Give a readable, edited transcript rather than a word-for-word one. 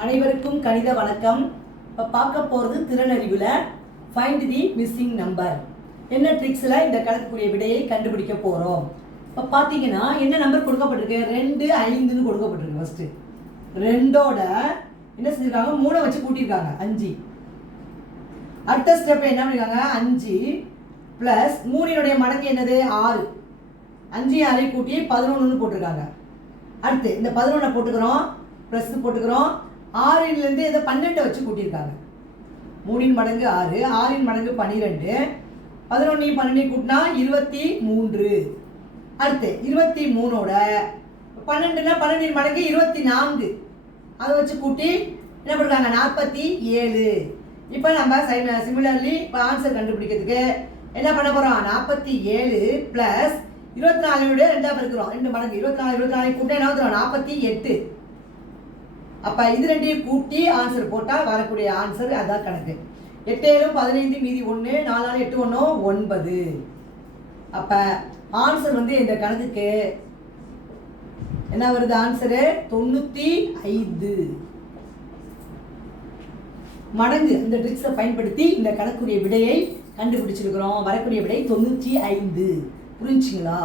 அனைவருக்கும் கணித வணக்கம். இப்போ பார்க்க போகிறது திறனறிவில் ஃபைண்ட் தி மிஸ்ஸிங் நம்பர். என்ன ட்ரிக்ஸில் இந்த கணக்குரிய விடையை கண்டுபிடிக்க போகிறோம். இப்போ பார்த்தீங்கன்னா என்ன நம்பர் கொடுக்கப்பட்டிருக்கு, 2, 5ன்னு கொடுக்கப்பட்டிருக்கு. ஃபஸ்ட்டு 2ஓட என்ன செஞ்சுருக்காங்க, 3 வச்சு கூட்டியிருக்காங்க, 5. அடுத்த ஸ்டெப் என்ன பண்ணிருக்காங்க, 5 ப்ளஸ் 3னுடைய மடங்கு என்னது, 6. 5 6 கூட்டி 11ன்னு போட்டிருக்காங்க. அடுத்து இந்த 11 போட்டுக்கிறோம், ப்ளஸ் போட்டுக்கிறோம். 6லேருந்து இதை 12 வச்சு கூட்டியிருக்காங்க. 3ன் மடங்கு 6, 6ன் மடங்கு 12, 11 12 கூட்டினா 23. அடுத்து 23ஓட 12னா 12ன் மடங்கு 24, அதை வச்சு கூட்டி என்ன பண்ணுறாங்க, 47. இப்போ நம்ம சிமிலர்லி இப்போ ஆன்சர் கண்டுபிடிக்கிறதுக்கு என்ன பண்ண போகிறோம், 47 ப்ளஸ் 24 2 பெருக்கிறோம், 2 மடங்கு 24 கூட்டினா என்ன வந்துடும், 48. அப்போ இது ரெண்டையும் கூட்டி ஆன்சர் போட்டால் வரக்கூடிய ஆன்சர் அதான் கணக்கு. 8 7 15 மீதி 1, 4 8 1 9. அப்போ ஆன்சர் வந்து இந்த கணக்குக்கு என்ன வருது, ஆன்சரு 95 மடங்கு. இந்த ட்ரிக்ஸை பயன்படுத்தி இந்த கணக்குரிய விடையை கண்டுபிடிச்சிருக்கிறோம். வரக்கூடிய விடை 95. புரிஞ்சுங்களா?